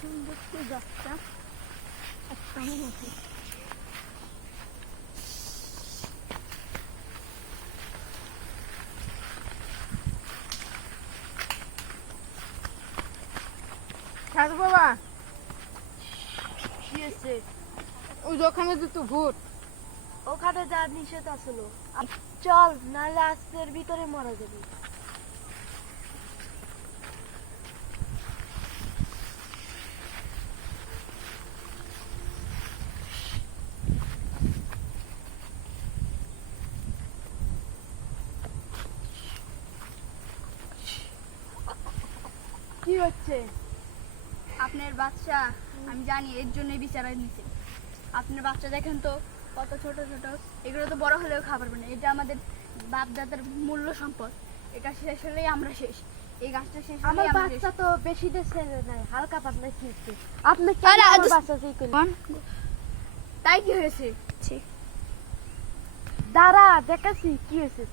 সুন্দর তো গাছটা একদম মতো। সাধু বাবা কি হয়েছে? ওই যে ওখানে দুটো ভূত। ওখানে যা নিষেধ আসলো। চল, নাহলে আজকের ভিতরে মারা যাবে। কি হচ্ছে? আপনার বাচ্চা, আমি জানি এর জন্যই বিচারা নিছে। আপনার বাচ্চা দেখেন তো কত ছোট ছোট, এগুলো তো বড় হলেও খাবার পাবে না। এটা আমাদের বাপ দাদার মূল্য সম্পদ, এটা শেষ হলেই আমরা শেষ। এই গাছটা শেষ আমার হলেই আমরা শেষ। বাচ্চা তো বেশি দেশ নাই, হালকা পাতলা ছিঁড়ছে। আপনি কেন আরে, আমার বাচ্চা চেয়ে করলেন? তাই কি হয়েছে? দাঁড়া, দেখাচ্ছি কি হয়েছে।